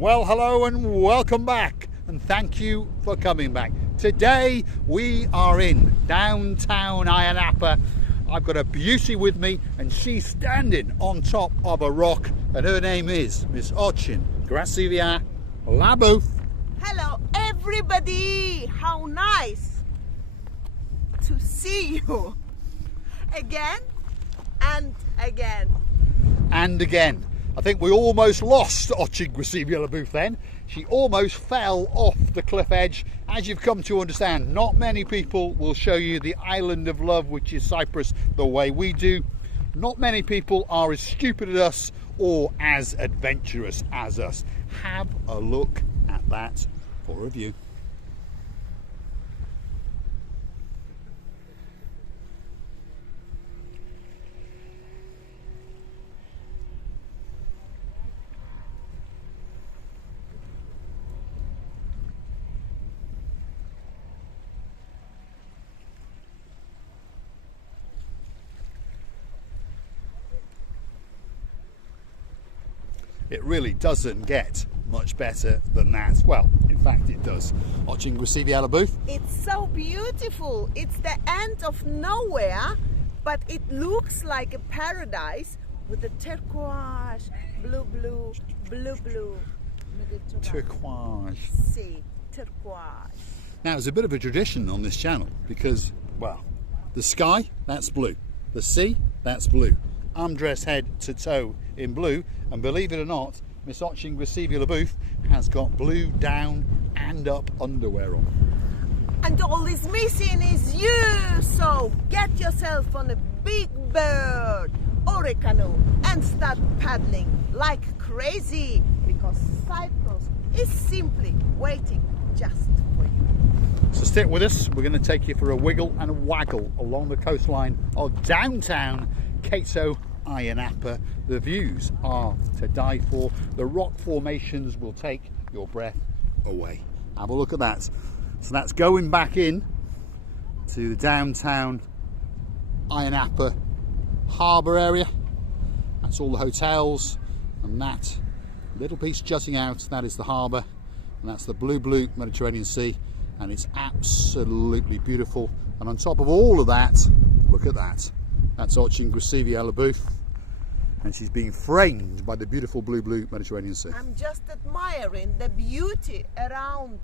Well, hello and welcome back, and thank you for coming back. Today we are in downtown Ayia Napa. I've got a beauty with me, and she's standing on top of a rock, and her name is Miss Ayia Napa Cyprus. Hello everybody, how nice to see you again and again. And again. I think we almost lost Ayia then. She almost fell off the cliff edge. As you've come to understand, not many people will show you the island of love, which is Cyprus, the way we do. Not many people are as stupid as us or as adventurous as us. Have a look at that for review. It really doesn't get much better than that. Well, in fact it does. Ayia. It's so beautiful. It's the end of nowhere, but it looks like a paradise with the turquoise, blue. Turquoise. See, turquoise. Now, there's a bit of a tradition on this channel because, well, the sky, that's blue. The sea, that's blue. I'm dressed head to toe in blue, and believe it or not, Miss Ayia has got blue down and up underwear on. And all is missing is you, so get yourself on a big bird or a canoe and start paddling like crazy, because Cyprus is simply waiting just for you. So stick with us, we're going to take you for a wiggle and a waggle along the coastline of downtown Ayia Napa. The views are to die for. The rock formations will take your breath away. Have a look at that. So that's going back in to the downtown Ayia Napa harbour area. That's all the hotels, and that little piece jutting out, that is the harbour, and that's the blue Mediterranean Sea, and it's absolutely beautiful. And on top of all of that, look at that. That's Ayia, and she's being framed by the beautiful blue Mediterranean Sea. I'm just admiring the beauty around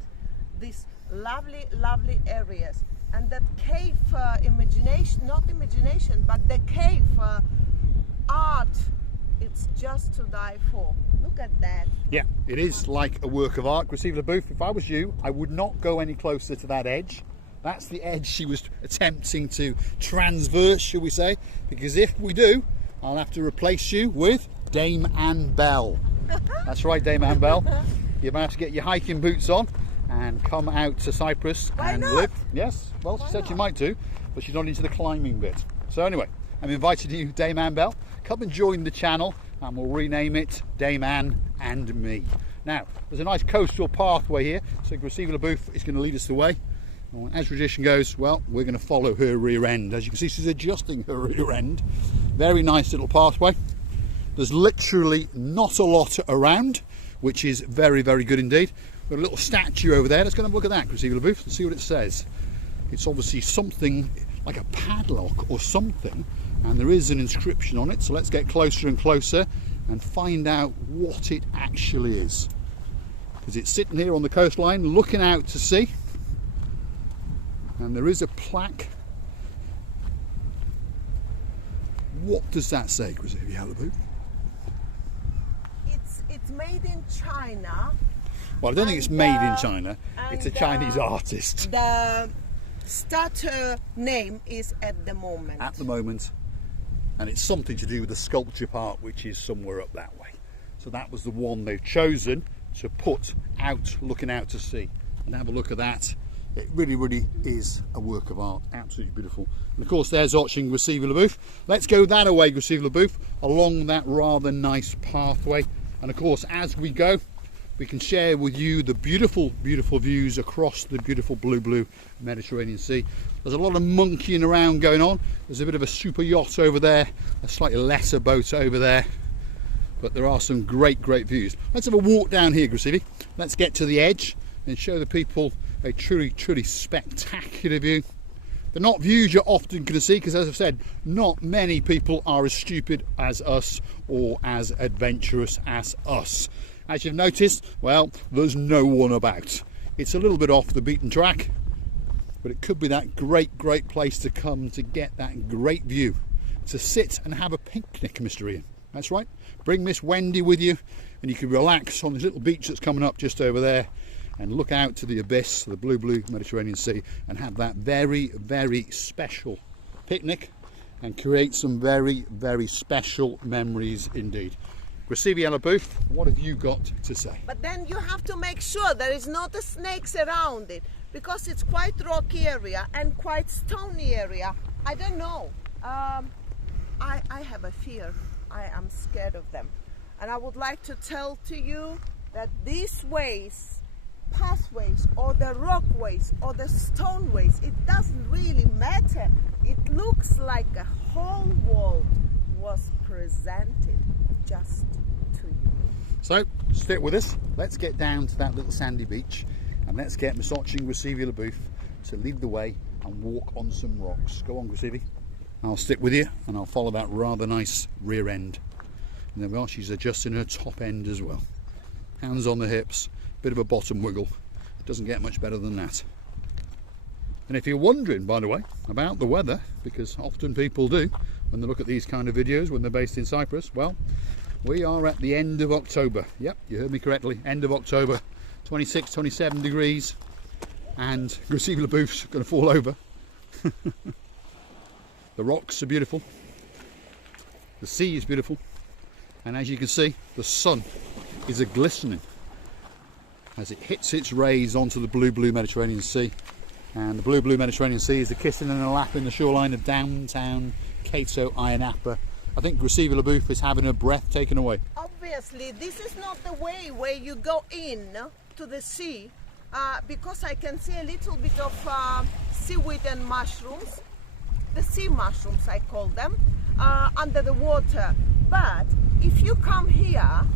these lovely areas, and that cave imagination, not imagination, but the cave art, it's just to die for. Look at that. Yeah, it is like a work of art, Ayia. If I was you, I would not go any closer to that edge. That's the edge she was attempting to transverse, shall we say, because if we do, I'll have to replace you with Dame Anne Bell. That's right, Dame Anne Bell. You're going to have to get your hiking boots on and come out to Cyprus and live. Yes, well, she said she might do, but she's not into the climbing bit. So anyway, I'm inviting you, Dame Anne Bell. Come and join the channel, and we'll rename it Dame Anne and Me. Now, there's a nice coastal pathway here, so Ayia is going to lead us the way. As tradition goes, well, we're going to follow her rear end. As you can see, she's adjusting her rear end. Very nice little pathway. There's literally not a lot around, which is very good indeed. We've got a little statue over there. Let's go and have a look at that, Ayia, and see what it says. It's obviously something like a padlock or something, and there is an inscription on it. So let's get closer and closer and find out what it actually is. Because it's sitting here on the coastline, looking out to sea. And there is a plaque. What does that say, Ayia? It's made in China. Well, I don't think it's made in China. It's a Chinese artist. The statue name is At the Moment. At the Moment. And it's something to do with the sculpture part, which is somewhere up that way. So that was the one they've chosen to put out, looking out to sea. And have a look at that. It really is a work of art, absolutely beautiful. And of course, there's Ayia. Let's go that away, Ayia, along that rather nice pathway. And of course, as we go, we can share with you the beautiful views across the beautiful blue Mediterranean Sea. There's a lot of monkeying around going on. There's a bit of a super yacht over there, a slightly lesser boat over there. but there are some great views. Let's have a walk down here, Gracievi. Let's get to the edge and show the people a truly spectacular view. They're not views you're often going to see because, as I've said, not many people are as stupid as us or as adventurous as us. As you've noticed, well, there's no one about. It's a little bit off the beaten track, but it could be that great place to come to get that great view, to sit and have a picnic, Mr. Ian. That's right. Bring Miss Wendy with you and you can relax on this little beach that's coming up just over there and look out to the abyss, the blue Mediterranean Sea, and have that very special picnic and create some very special memories indeed. Gracievi LaBeouf, what have you got to say? But then you have to make sure there is not the snakes around it, because it's quite rocky area and quite stony area. I don't know. I have a fear. I am scared of them. And I would like to tell to you that these ways, pathways or the rock ways or the stone ways, it doesn't really matter. It looks like a whole world was presented just to you. So stick with us. Let's get down to that little sandy beach and let's get Misochi and Gracievi LaBeouf to lead the way and walk on some rocks. Go on, Gracievi. I'll stick with you and I'll follow that rather nice rear end. And there we are, she's adjusting her top end as well. Hands on the hips, bit of a bottom wiggle. It doesn't get much better than that. And if you're wondering, by the way, about the weather, because often people do when they look at these kind of videos when they're based in Cyprus, well, we are at the end of October. Yep, you heard me correctly, end of October, 26, 27 degrees, and Gracievi LaBeouf's going to fall over. The rocks are beautiful, the sea is beautiful, and as you can see, the sun is a glistening as it hits its rays onto the blue Mediterranean Sea. And the blue Mediterranean Sea is the kissing and a lap in the shoreline of downtown Cato, Ayia Napa. I think Gracievi LaBeouf is having her breath taken away. Obviously, this is not the way where you go in to the sea, because I can see a little bit of seaweed and mushrooms, the sea mushrooms I call them, under the water. But if you come here,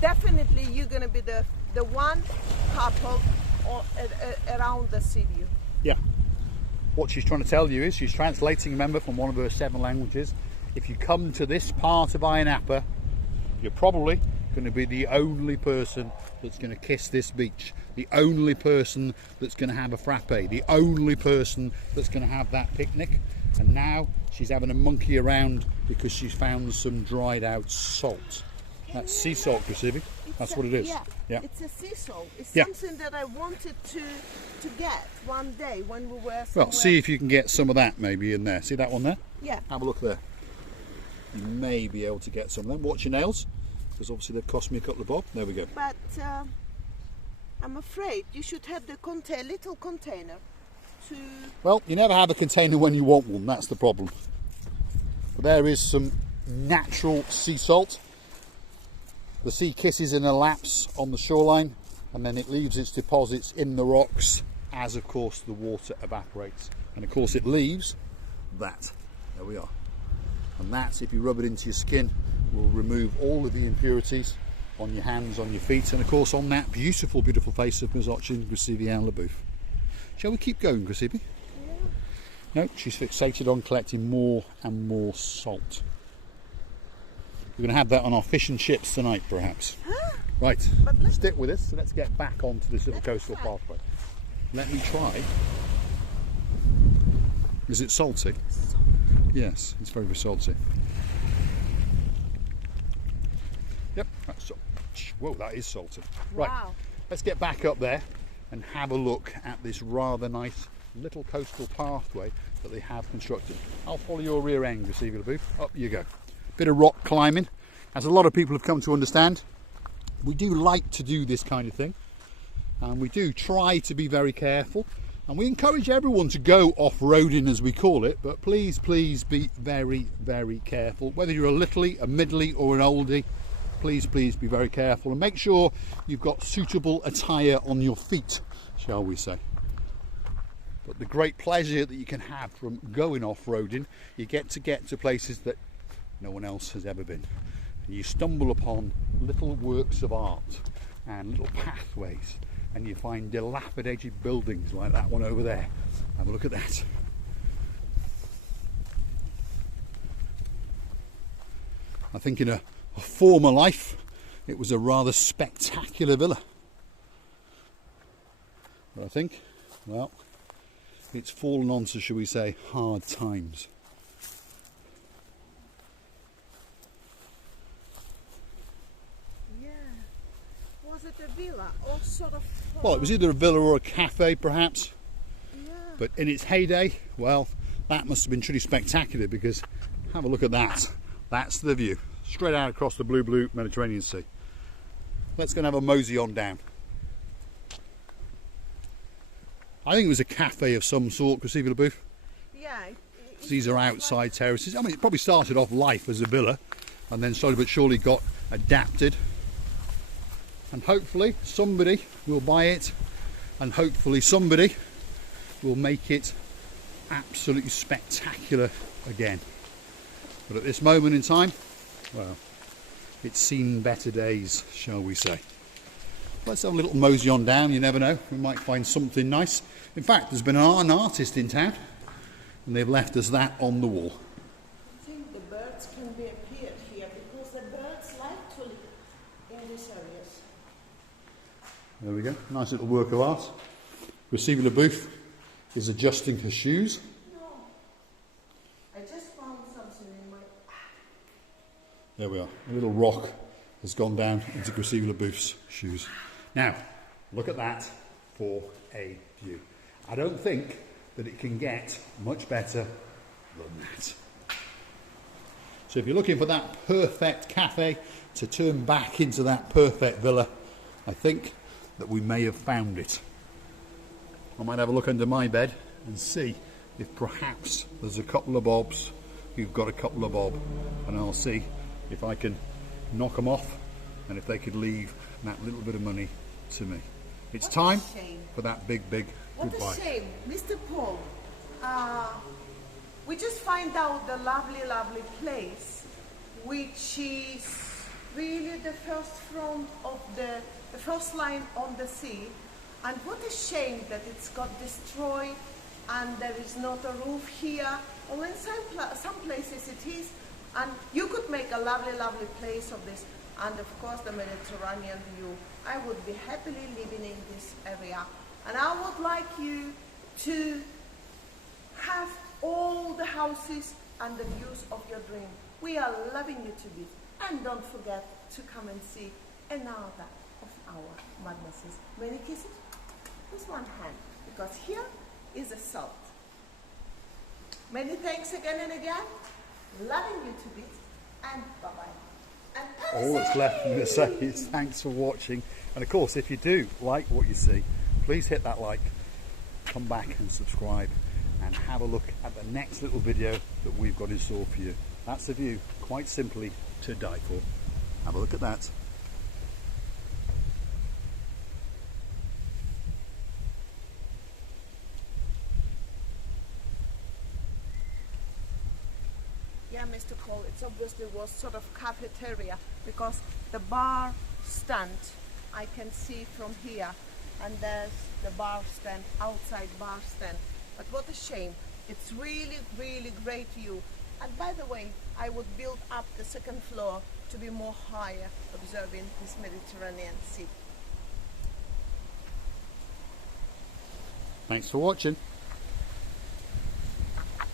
definitely you're going to be the one couple around the sea view. Yeah. What she's trying to tell you is she's translating, remember, from one of her 7 languages. If you come to this part of Ayia Napa, you're probably going to be the only person that's going to kiss this beach, the only person that's going to have a frappe, the only person that's going to have that picnic. And now she's having a monkey around because she's found some dried out salt. That's sea salt, Gracievi. That's what it is. Yeah, it's a sea salt. It's Yeah. something that I wanted to get one day when we were somewhere. Well, see if you can get some of that maybe in there. See that one there? Yeah. Have a look there. You may be able to get some of them. Watch your nails, because obviously they've cost me a couple of bob. There we go. But I'm afraid you should have the little container to... Well, you never have a container when you want one. That's the problem. But there is some natural sea salt. The sea kisses and laps on the shoreline, and then it leaves its deposits in the rocks as, of course, the water evaporates. And of course it leaves that. There we are. And that's, if you rub it into your skin, will remove all of the impurities on your hands, on your feet, and of course on that beautiful face of Misochi and Gracievi LaBeouf. Shall we keep going, Gracievi? Yeah. No, she's fixated on collecting more and more salt. We're going to have that on our fish and chips tonight, perhaps. Huh? Right, But stick with us. So let's get back onto this little coastal pathway. Let me try. Is it salty? Yes, it's very salty. Yep, that's whoa, that is salty. Right, Wow. let's get back up there and have a look at this rather nice little coastal pathway that they have constructed. I'll follow your rear end, Gracievi LaBeouf. Up you go. Bit of rock climbing, as a lot of people have come to understand. We do like to do this kind of thing, and we do try to be very careful, and we encourage everyone to go off-roading, as we call it, but please be very careful. Whether you're a littly, a middly or an oldie, please be very careful, and make sure you've got suitable attire on your feet, shall we say. But the great pleasure that you can have from going off-roading, you get to places that no one else has ever been. And you stumble upon little works of art and little pathways, and you find dilapidated buildings like that one over there. Have a look at that. I think in a former life it was a rather spectacular villa. But I think, well, it's fallen onto, shall we say, hard times. Yeah. Was it a villa or sort of... Well, it was either a villa or a cafe, perhaps. Yeah. But in its heyday, well, that must have been truly spectacular, because have a look at that. That's the view, straight out across the blue Mediterranean Sea. Let's go and have a mosey on down. I think it was a cafe of some sort, Cresceva Le Bouffe. Yeah. These are outside terraces. I mean, it probably started off life as a villa, and then slowly but surely got adapted. And hopefully somebody will buy it, and hopefully somebody will make it absolutely spectacular again. But at this moment in time, well, it's seen better days, shall we say. Let's have a little mosey on down, you never know, we might find something nice. In fact, there's been an artist in town, and they've left us that on the wall. I think the birds can be appeared here, because the birds like to live in these areas. There we go, nice little work of art. Cresceva Le Bouffe is adjusting her shoes. No, I just found something in my... There we are, a little rock has gone down into Cresceva Le Bouffe's shoes. Now, look at that for a view. I don't think that it can get much better than that. So if you're looking for that perfect cafe to turn back into that perfect villa, I think that we may have found it. I might have a look under my bed and see if perhaps there's a couple of bobs who've got a couple of bob, and I'll see if I can knock them off, and if they could leave that little bit of money to me. It's time for that big What goodbye. a shame, Mr. Paul. We just find out the lovely place, which is really the first front of the first line on the sea. And what a shame that it's got destroyed and there is not a roof here. Well, in some places it is. And you could make a lovely place of this. And of course the Mediterranean view. I would be happily living in this area. And I would like you to have all the houses and the views of your dream. We are loving you to bits. And don't forget to come and see another of our madnesses. Many kisses with one hand, because here is a salt. Many thanks again and again. Loving you to bits, and bye-bye. And All that's left to say is thanks for watching, and of course if you do like what you see, please hit that like, come back and subscribe, and have a look at the next little video that we've got in store for you. That's the view, quite simply to die for. Have a look at that. Yeah, Mr. Cole, it's obviously was sort of cafeteria, because the bar stand I can see from here, and there's the bar stand, outside bar stand. But what a shame. It's really great view. And by the way, I would build up the second floor to be more higher, observing this Mediterranean Sea. Thanks for watching.